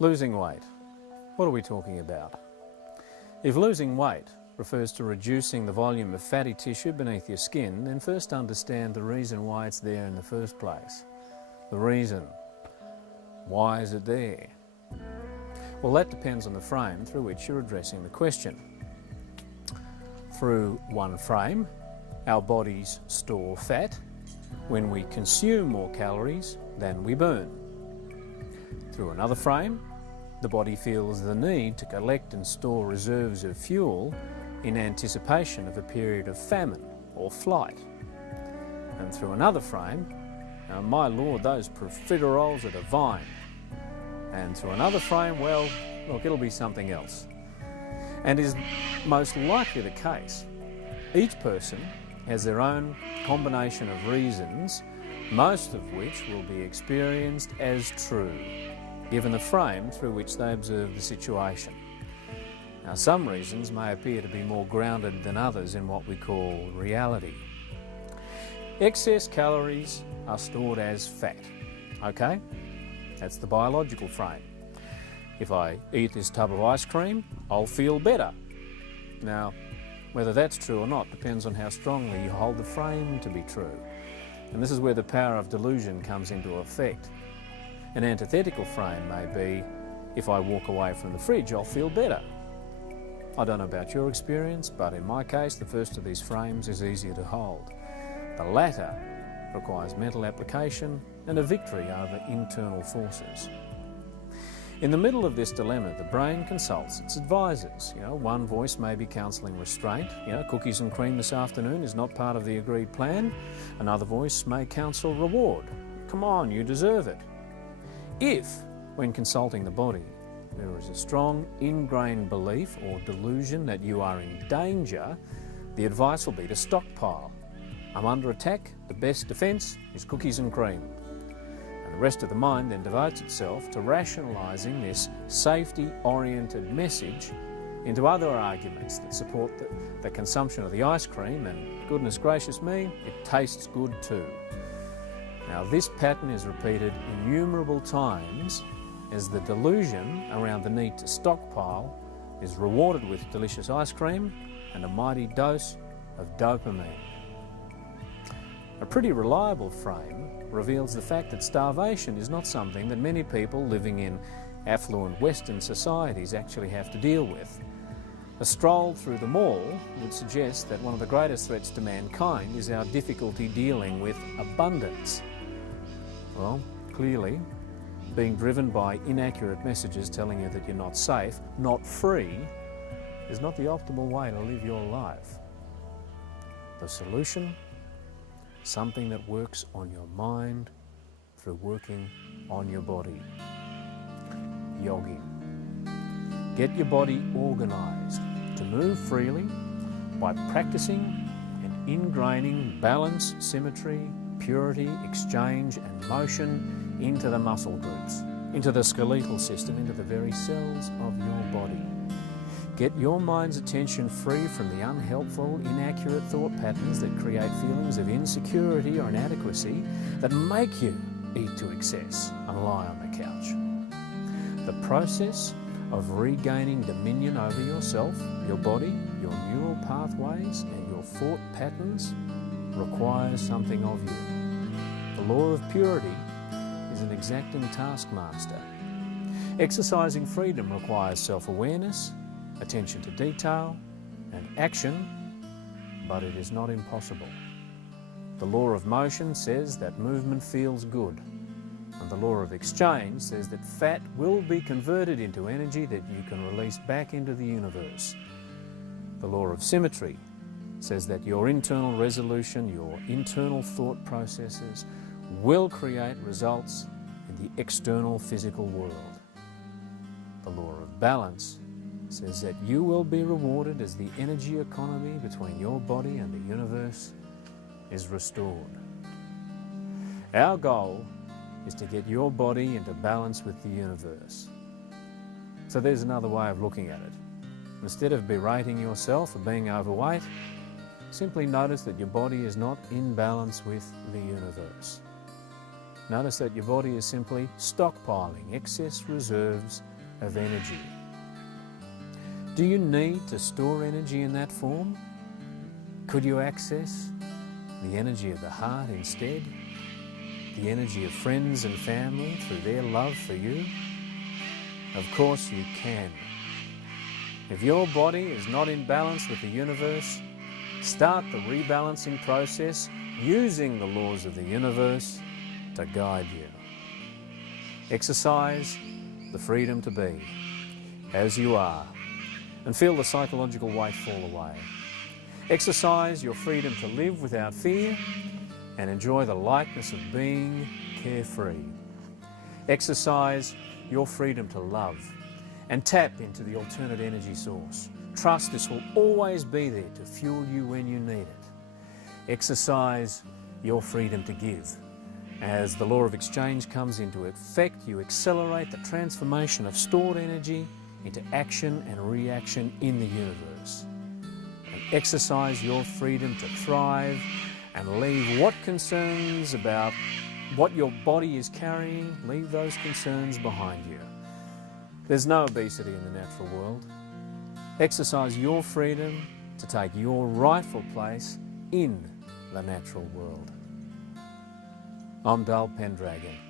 Losing weight. What are we talking about? If losing weight refers to reducing the volume of fatty tissue beneath your skin, then first understand the reason why it's there in the first place. The reason. Why is it there? Well, that depends on the frame through which you're addressing the question. Through one frame, our bodies store fat when we consume more calories than we burn. Through another frame, the body feels the need to collect and store reserves of fuel in anticipation of a period of famine or flight. And through another frame, my lord, those profiteroles are divine. And through another frame, well, look, it'll be something else. And is most likely the case. Each person has their own combination of reasons, most of which will be experienced as true, given the frame through which they observe the situation. Now, some reasons may appear to be more grounded than others in what we call reality. Excess calories are stored as fat, okay? That's the biological frame. If I eat this tub of ice cream, I'll feel better. Now, whether that's true or not depends on how strongly you hold the frame to be true. And this is where the power of delusion comes into effect. An antithetical frame may be, if I walk away from the fridge, I'll feel better. I don't know about your experience, but in my case, the first of these frames is easier to hold. The latter requires mental application and a victory over internal forces. In the middle of this dilemma, the brain consults its advisors. One voice may be counselling restraint. Cookies and cream this afternoon is not part of the agreed plan. Another voice may counsel reward. Come on, you deserve it. If, when consulting the body, there is a strong ingrained belief or delusion that you are in danger, the advice will be to stockpile. I'm under attack, the best defence is cookies and cream. And the rest of the mind then devotes itself to rationalising this safety-oriented message into other arguments that support the consumption of the ice cream, and goodness gracious me, it tastes good too. Now, this pattern is repeated innumerable times as the delusion around the need to stockpile is rewarded with delicious ice cream and a mighty dose of dopamine. A pretty reliable frame reveals the fact that starvation is not something that many people living in affluent Western societies actually have to deal with. A stroll through the mall would suggest that one of the greatest threats to mankind is our difficulty dealing with abundance. Well, clearly, being driven by inaccurate messages telling you that you're not safe, not free, is not the optimal way to live your life. The solution? Something that works on your mind through working on your body. Yogging. Get your body organised to move freely by practicing and ingraining balance, symmetry, purity, exchange and motion into the muscle groups, into the skeletal system, into the very cells of your body. Get your mind's attention free from the unhelpful, inaccurate thought patterns that create feelings of insecurity or inadequacy that make you eat to excess and lie on the couch. The process of regaining dominion over yourself, your body, your neural pathways and your thought patterns requires something of you. The law of purity is an exacting taskmaster. Exercising freedom requires self-awareness, attention to detail and action, but it is not impossible. The law of motion says that movement feels good, and the law of exchange says that fat will be converted into energy that you can release back into the universe. The law of symmetry says that your internal resolution, your internal thought processes will create results in the external physical world. The law of balance says that you will be rewarded as the energy economy between your body and the universe is restored. Our goal is to get your body into balance with the universe. So there's another way of looking at it. Instead of berating yourself for being overweight, simply notice that your body is not in balance with the universe. Notice that your body is simply stockpiling excess reserves of energy. Do you need to store energy in that form? Could you access the energy of the heart instead? The energy of friends and family through their love for you? Of course you can. If your body is not in balance with the universe, start the rebalancing process using the laws of the universe to guide you. Exercise the freedom to be as you are and feel the psychological weight fall away. Exercise your freedom to live without fear and enjoy the lightness of being carefree. Exercise your freedom to love and tap into the alternate energy source. Trust this will always be there to fuel you when you need it. Exercise your freedom to give. As the law of exchange comes into effect, you accelerate the transformation of stored energy into action and reaction in the universe. And exercise your freedom to thrive and leave what concerns about what your body is carrying, leave those concerns behind you. There's no obesity in the natural world. Exercise your freedom to take your rightful place in the natural world. I'm Daele Pendragon.